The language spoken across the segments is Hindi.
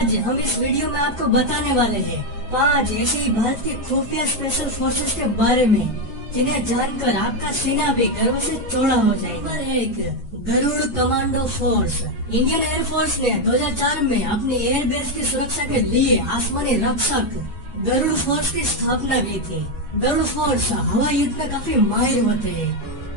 आज हम इस वीडियो में आपको बताने वाले हैं 5 ऐसी भारत की खुफिया स्पेशल फोर्सेस के बारे में जिन्हें जानकर आपका सीना भी गर्व से चौड़ा हो जाएगा। Number 1, Garud commando force. Indian Air Force ने 2004 में अपनी एयरबेस की सुरक्षा के लिए आसमानी रक्षक गरुड़ फोर्स की स्थापना की थी। गरुड़ फोर्स हवाई युद्ध में काफी माहिर होते हैं।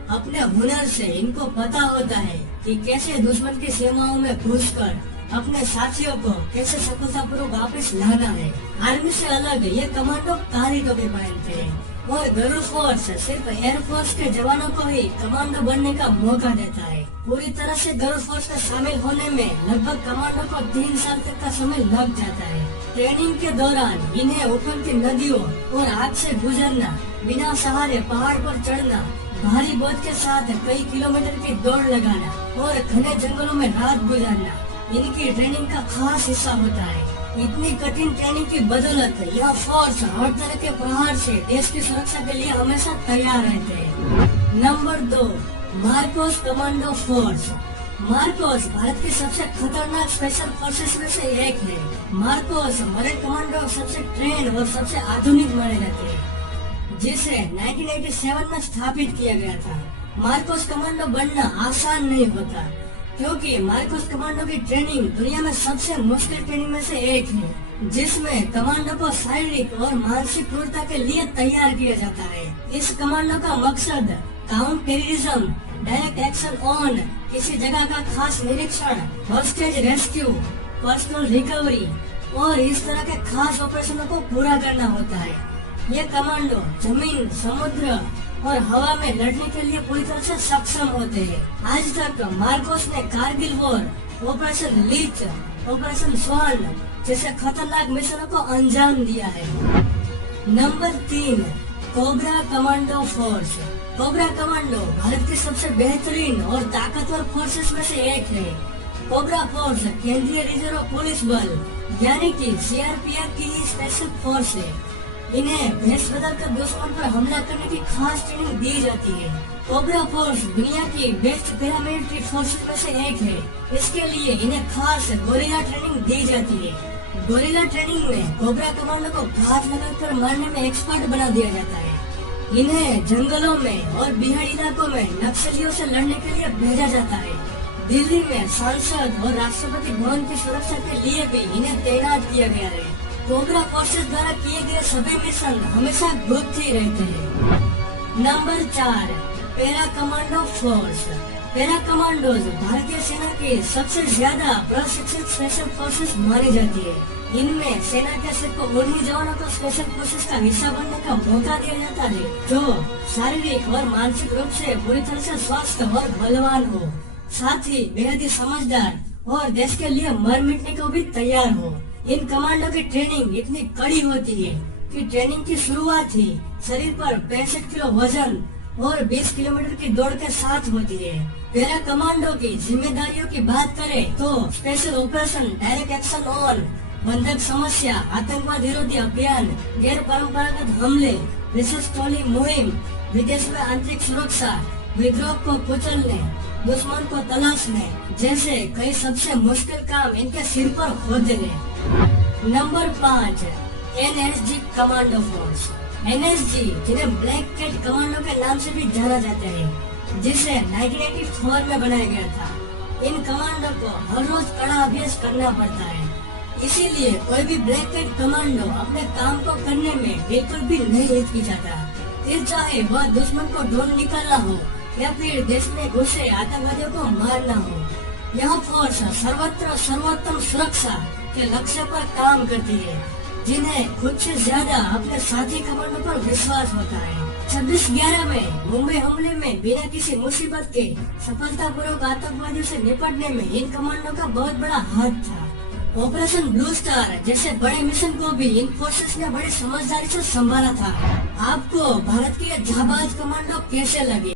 अपने हुनर से इनको पता होता है कि कैसे दुश्मन की सीमाओं में घुसकर अपने साथियों को कैसे सफलतापूर्वक वापस लाना है। आर्मी से अलग ये कमांडो काली टोपी पहनते हैं और गरुड़ फोर्स सिर्फ एयर फोर्स के जवानों को ही कमांडो बनने का मौका देता है। पूरी तरह से गरुड़ फोर्स में शामिल होने में लगभग कमांडो को 3 साल तक का समय लग जाता है। ट्रेनिंग के दौरान इन्हें ऊपर की नदियों और आग से गुजरना, बिना सहारे पहाड़ पर चढ़ना, भारी बोझ के साथ कई किलोमीटर की दौड़ लगाना और घने जंगलों में रात गुजारना इनकी ट्रेनिंग का खास हिस्सा होता है। इतनी कठिन ट्रेनिंग की बदौलत यह फोर्स हर तरह के प्रहार से देश की सुरक्षा के लिए हमेशा तैयार रहते हैं। Number 2, Marcos commando force. Marcos Bharat की सबसे खतरनाक स्पेशल फोर्सेस में से एक है। मार्कोस मरीन कमांडो सबसे ट्रेन और सबसे आधुनिक माने जाते हैं, जिसे 1987 में स्थापित किया गया था। मार्कोस कमांडो बनना आसान नहीं होता क्योंकि मार्कोस कमांडो की ट्रेनिंग दुनिया में सबसे मुश्किल ट्रेनिंग में से एक है, जिसमें कमांडो को शारीरिक और मानसिक क्रूरता के लिए तैयार किया जाता है। इस कमांडो का मकसद counter terrorism, direct action on किसी जगह का खास निरीक्षण, हॉस्टेज रेस्क्यू, पर्सनल रिकवरी और इस तरह के खास ऑपरेशनों को पूरा करना होता है। ये कमांडो जमीन, समुद्र और हवा में लड़ने के लिए पूरी तरह से सक्षम होते हैं। आज तक मार्कोस ने Kargil war, Operation Leech, Operation Swarn जैसे खतरनाक मिशनों को अंजाम दिया है। Number 3, COBRA commando force. COBRA commando Bharat की सबसे बेहतरीन और ताकतवर फोर्सेस में से एक है। कोबरा फोर्स केंद्रीय रिजर्व पुलिस बल यानी कि CRPF की स्पेशल फोर्स है। इन्हें भेष बदल कर दुश्मन पर हमला करने की खास ट्रेनिंग दी जाती है। कोबरा फोर्स दुनिया की बेस्ट पैरामिलिट्री फोर्सेस में से एक है। इसके लिए इन्हें खास गोरिल्ला ट्रेनिंग दी जाती है। गोरिल्ला ट्रेनिंग में कोबरा कमांडो को घात लगाकर मारने में एक्सपर्ट बना दिया जाता है। इन्हें जंगलों में और बिहार इलाकों में नक्सलियों से लड़ने के लिए भेजा जाता है। दिल्ली में सांसद और राष्ट्रपति भवन की सुरक्षा के लिए भी इन्हें तैनात किया गया है। कोबरा फोर्सेस द्वारा किए गए सभी मिशन हमेशा गुप्त ही रहते हैं। Number 4, para commando force. Para commandos भारतीय सेना की सबसे ज्यादा प्रशिक्षित स्पेशल फोर्सेस मानी जाती है। इनमें सेना के सिर्फ उन्हीं जवानों को स्पेशल फोर्सेस का हिस्सा बनने का मौका दिया जाता है जो शारीरिक और मानसिक रूप से पूरी तरह से स्वस्थ और बलवान हो, साथ ही बेहद ही समझदार और देश के लिए मर मिटने को भी तैयार हो। इन कमांडो की ट्रेनिंग इतनी कड़ी होती है कि ट्रेनिंग की शुरुआत ही शरीर पर 65 किलो वजन और 20 किलोमीटर की दौड़ के साथ होती है। पैरा कमांडो की जिम्मेदारियों की बात करें तो special operation, direct action on, बंधक समस्या, आतंकवाद विरोधी अभियान, गैर परंपरागत हमले, विशेष टोली मुहिम, विदेश में आंतरिक सुरक्षा, विद्रोह को कुचलने, दुश्मन को तलाशने जैसे कई सबसे मुश्किल काम इनके सिर पर होते हैं। Number 5, NSG commando force. NSG जिन्हें ब्लैक कैट कमांडो के नाम से भी जाना जाता है, जिसे 1984 में बनाया गया था। इन कमांडो को हर रोज कड़ा अभ्यास करना पड़ता है, इसीलिए कोई भी ब्लैक कैट कमांडो अपने काम को करने में बिल्कुल भी नहीं हिचकिचाता। फिर चाहे वह दुश्मन को ढूंढ निकालना हो या फिर देश में घुसे आतंकवादियों को मारना हो। यह फोर्स सर्वत्र सर्वोत्तम सुरक्षा के लक्ष्य पर काम करती है, जिन्हें खुद से ज्यादा अपने साथी कमांडो पर विश्वास होता है। 26/11 में मुंबई हमले में बिना किसी मुसीबत के सफलतापूर्वक आतंकवादियों से निपटने में इन कमांडो का बहुत बड़ा हाथ था। ऑपरेशन ब्लू स्टार जैसे बड़े मिशन को भी इन फोर्सेस ने बड़ी समझदारी से संभाला था। आपको भारत के जाबाज कमांडो कैसे लगे?